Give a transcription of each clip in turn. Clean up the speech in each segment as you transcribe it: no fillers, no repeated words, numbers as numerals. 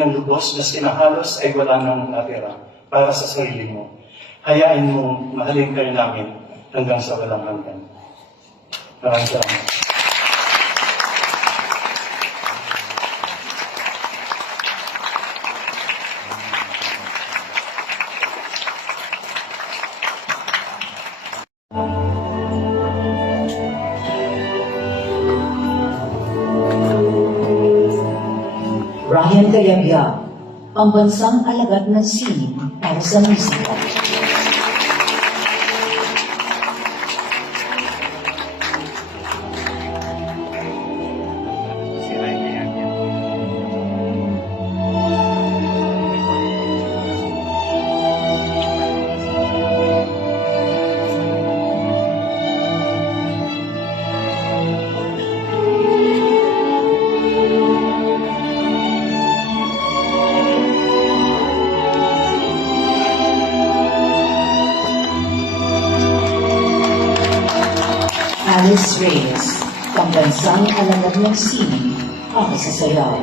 ng lubos na sinahalos ay wala nang natira para sa sarili mo. Hayaan mo mahalin kayo namin hanggang sa walang hanggan. Maraming salamat. Ryan Gayabia, pambansang alagad ng sining para sa musika. Alice Reyes, pambansang alagad ng sining para sa sayaw.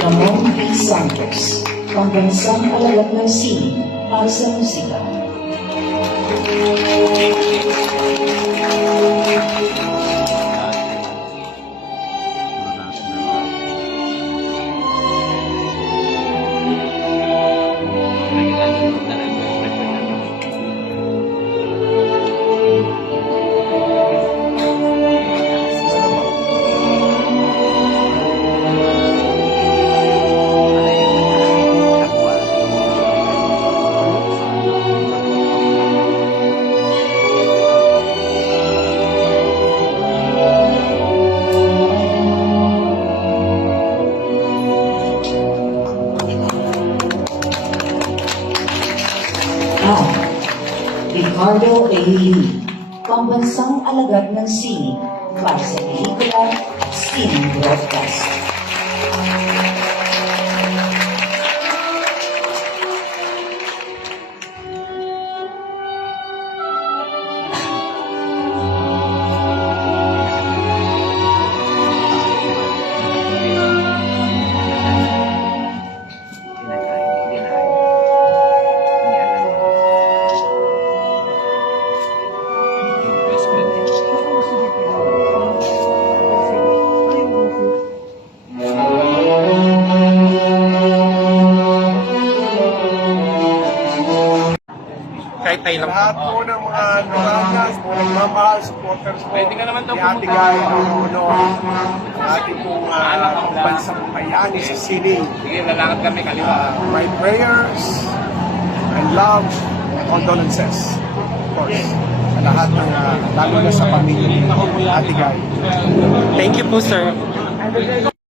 Ramon P. Santos, pambansang alagad ng sining para sa musika. Ricardo A. Lee, pambansang alagad ng sining para sa pelikula Sining Broadcast. Kahit tayo lang. Lahat po ng mga nanonood po, nagmamahal, supporters po, ni Ate Guy, Nuno, ating pong bansang bayani sa sining. Sige, lalakad kami kaliwa. My prayers and love and condolences, of course, sa lahat ng, lalo na sa pamilya ni Ate Guy. Thank you po, sir.